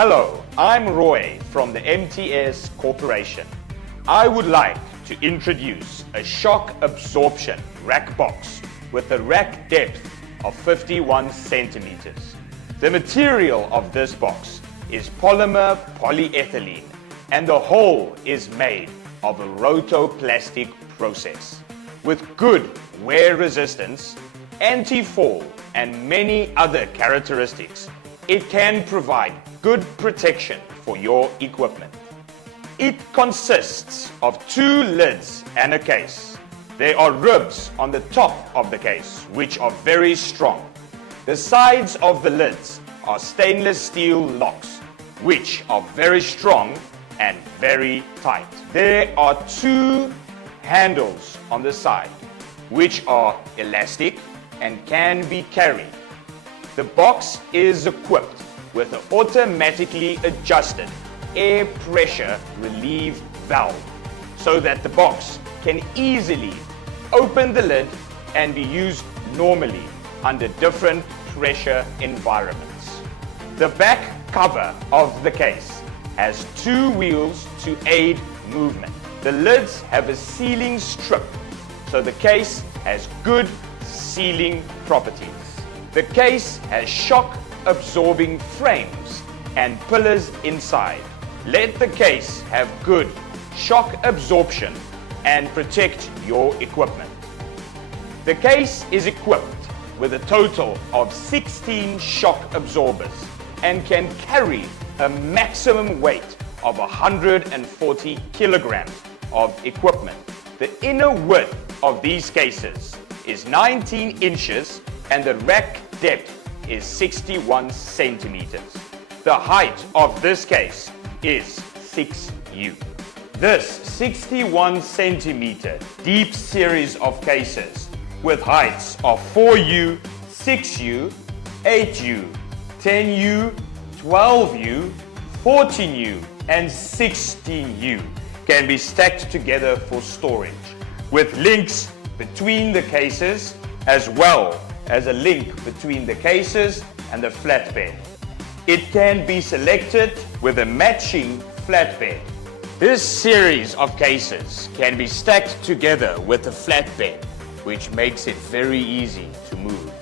Hello, I'm Roy from the MTS Corporation. I would like to introduce a shock absorption rack box with a rack depth of 51 centimeters. The material of this box is polymer polyethylene and the whole is made of a rotoplastic process. With good wear resistance, anti-fall and many other characteristics, it can provide good protection for your equipment. It consists of 2 lids and a case. There are ribs on the top of the case which are very strong. The sides of the lids are stainless steel locks which are very strong and very tight. There are 2 handles on the side which are elastic and can be carried. The box is equipped with an automatically adjusted air pressure relief valve so that the box can easily open the lid and be used normally under different pressure environments. The back cover of the case has 2 wheels to aid movement. The lids have a sealing strip, so the case has good sealing properties. The case has shock absorbing frames and pillars inside. Let the case have good shock absorption and protect your equipment. The case is equipped with a total of 16 shock absorbers and can carry a maximum weight of 140 kilograms of equipment. The inner width of these cases is 19 inches and the rack depth is 61 centimeters. The height of this case is 6U. This 61 centimeter deep series of cases with heights of 4U, 6U, 8U, 10U, 12U, 14U and 16U can be stacked together for storage with links between the cases as well as a link between the cases and the flatbed. It can be selected with a matching flatbed. This series of cases can be stacked together with a flatbed, which makes it very easy to move.